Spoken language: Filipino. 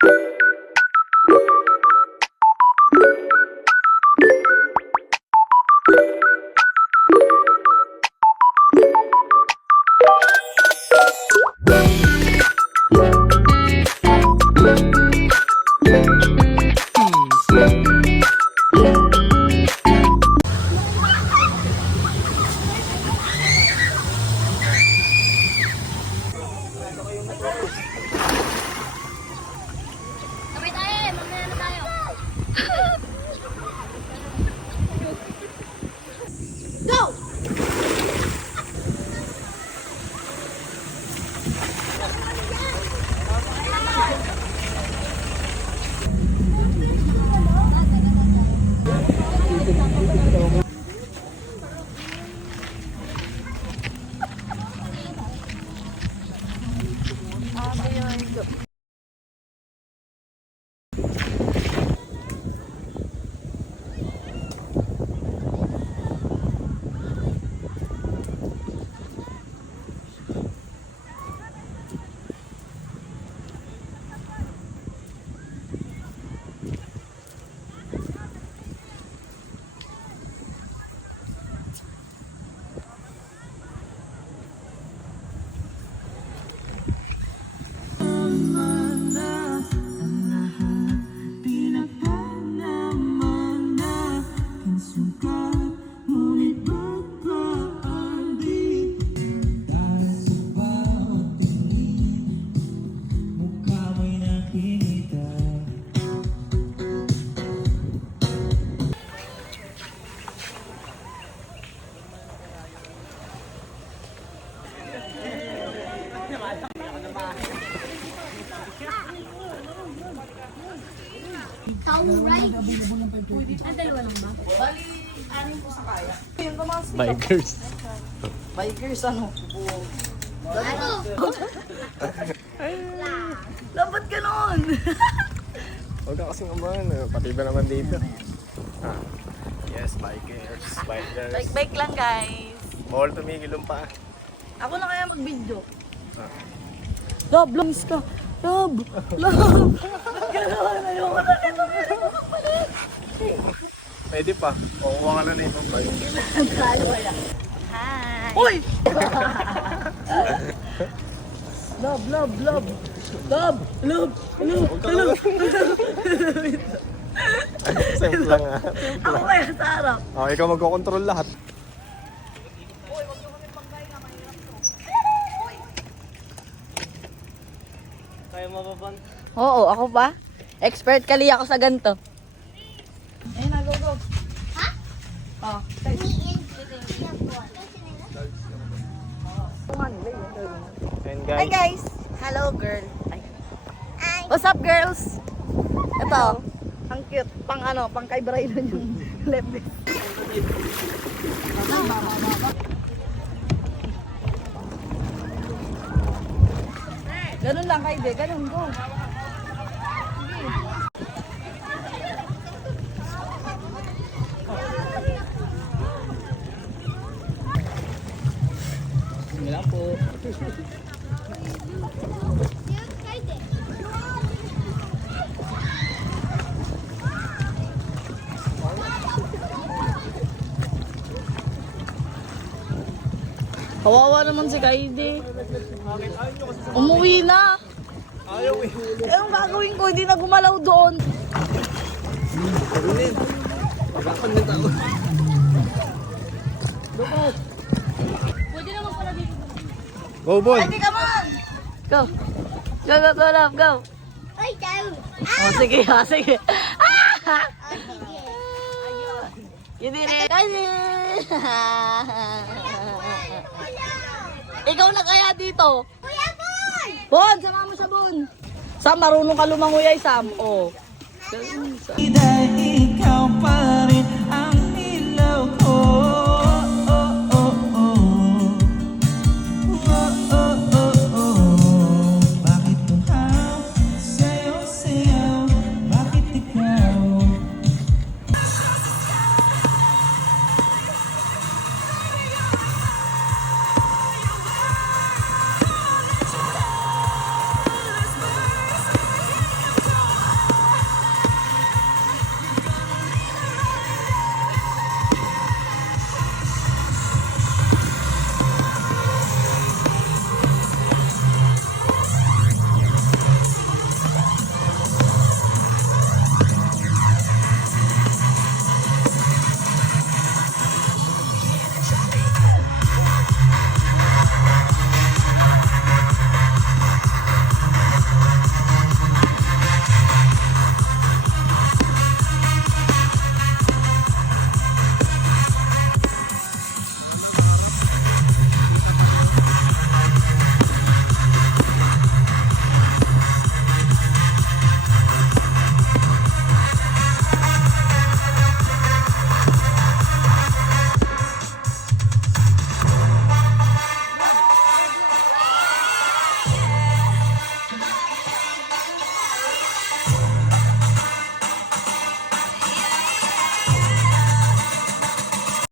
Right? Ang dalawa lang ba? Bali, anin po sa kaya. Bikers. Bikers, ano? Ano? Dapat ganon! Huwag ka kasing amahan. Pati ba naman dito? Ah. Yes, bikers. Bikers. Bike lang, guys. Bawal tumigil yung paa. Ako na kaya mag-video. Ah. Love, lungs ka. Love, love. Ganon, ayoko na nito. Pwede pa. Kukuha ka na na ibang bike. Hi! Uy! Love, love, love. Love, love, love, love. Simple lang ah. Ako kaya sa harap. Oh, ikaw magkocontrol lahat. Kaya mababang. Oo, ako pa. Expert kali ako sa ganito. Ayun na, go, go. Ha? Oh. And Hi guys, guys! Hello girl. Ay. What's up girls? Ito, ang cute. Pang ano, pang kay Brayden yung left leg. Ganun lang kay De, ganun, go. Sige lang po. Kawawa naman si Kaide. Umuwi na. ayaw eh. Eh, ang gagawin ko, hindi na gumalaw doon. Karunin. Pagkakan na tao. Pwede naman pala dito. Go, boy. Ready, come on! Go. Go, go, go, love, go. Ay, down. Oh, sige, oh, sige. Ah! Sige. You did it. Kasi. Ikaw na kaya dito? Kuya Bon! Bon, sama mo siya, Bon. Sam, marunong ka lumanguyay, Sam. Oh. Ikaw pa rin